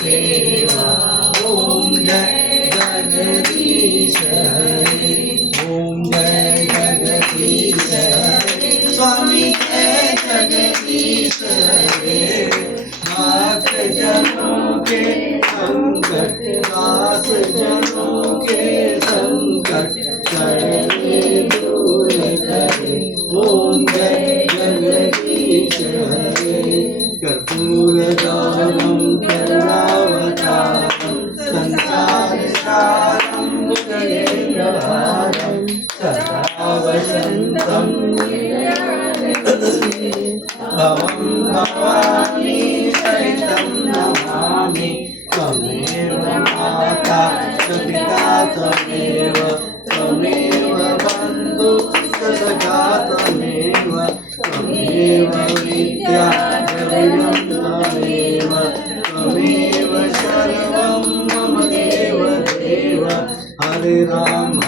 सेवा। ओम जय जगदीश हरे, ओम जय जगदीश हरे, स्वामी जय जगदीश हरे। भक्त जनों के संकट, दास जनों के संकट, करने दूर करे। ओम जय जगदीश हरे। कर्पूरगौरं करुणावतारं, संसार सारं भुजगेन्द्रहारं, सदा वसन्तं भवं भवानी सहितं नमामि। त्वमेव माता च पिता त्वमेव, त्वमेव बन्धुश्च सखा त्वमेव, त्वमेव विद्या द्रविणं त्वमेव, त्वमेव सर्वं मम देव देव। हरे राम